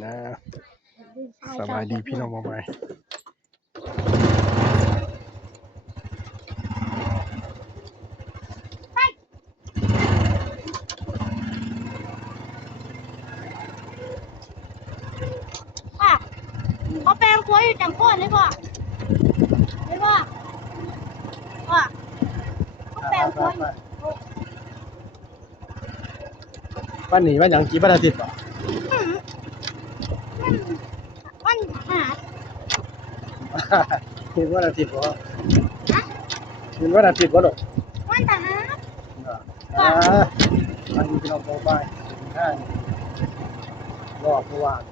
นะสบายดีพี่น้องมาใหม่เขาแปลงครัวอยู่จังก้นเลยป่ะเลยป่ะเขาแปลงครัวอยู่วันนี้วันหยังกี่วันอาทิตย์ป่ะ วันหา เห็นวันอาทิตย์ป่ะเห็นวันอาทิตย์ป่ะลูก วันทหาร วันนี้พี่น้องมาใหม่ง่ายรอบเมื่อวาน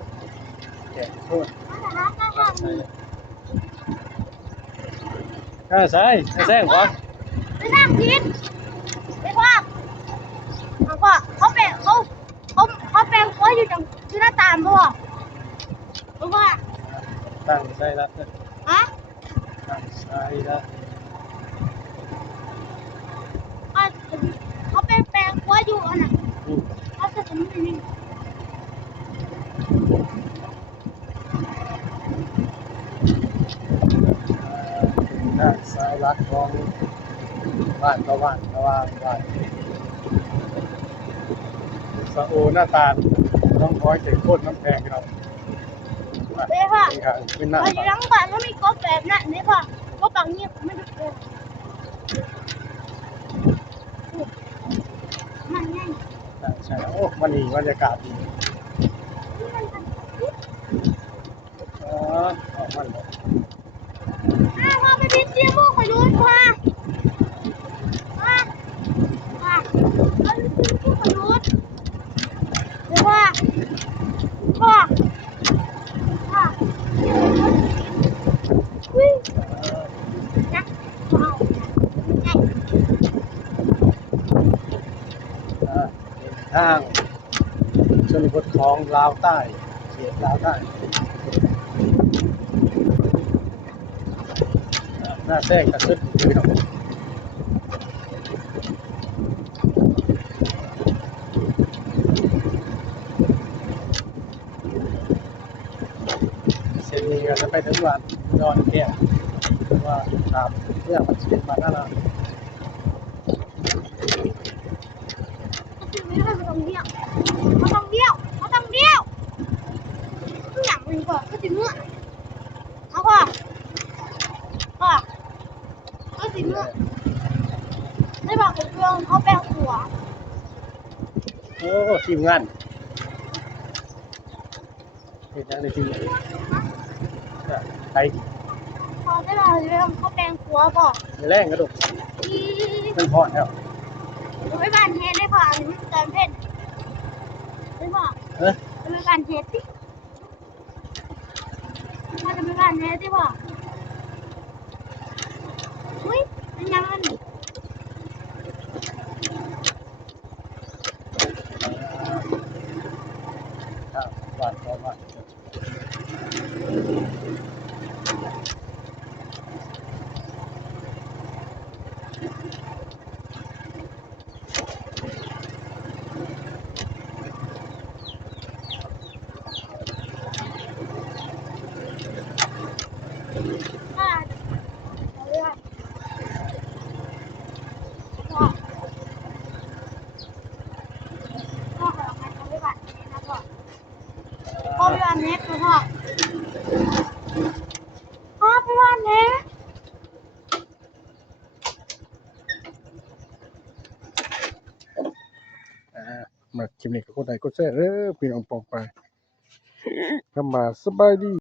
แจกโทษ วันทหารทหาร ใช่หัว ไม่นั่งพิษไม่ว่าเขาแปลงเขาแปลงครัวอยู่จังคือหน้าตามป่ะรู้ป่ะ ตั้งใจแล้ว ฮะ ตั้งใจแล้ว เขาเป็นแปลงครัวอยู่อันน่ะเขาจะทำยังไงหน้าสายรักของบ้านก็บ้านสะโอหน้าตาน้องคอยเจ็บโคตรน้ำแพงพี่น้อง เด้ค่ะ เป็นหน้า อยู่หลังบ้านก็มีกบแบบนั้นนี่ค่ะกบแบบนี้ไม่ได้เกิดมันไง ใช่โอ้วันนี้บรรยากาศดีอ๋อมันเลย พอไปพิจิตรพวกขยุนค่ะเอาไปพิจิตรพวกขยุนเดี๋ยวว่าวิ่งนะเอาไง ทางชนบทของลาวใต้เขตลาวใต้หน้าแทรกกระสุนพี่น้องเส้นนี้ก็จะไปถึงวันนอนแก้วว่าตามเรื่องมันเป็นมาหน้าเรา เขาต้องเดี่ยวอย่างนึงก่อนก็จะเมื่อเขาก็จะเมื่อได้บอกกับเครื่องเขาแปลงหัว โอ้ทีมงานเห็นยังในทีมไป พอได้บอกเรื่องเขาแปลงหัวบอก ในแรงกระดกมันพอดแล้ว ไม่บ้านเทสได้พออันนี้การเพ่นได้บอกจะเป็นการเทสสิถ้าจะเป็นการเทสได้บอกอุ้ยเป็นยังไง ครับวันต่อวันพ่อไปวันนี้คือพ่อไปวันนี้มาคลิปนี้ก็กดไลค์กดแชร์พี่น้องปองไปทำมาสบายดี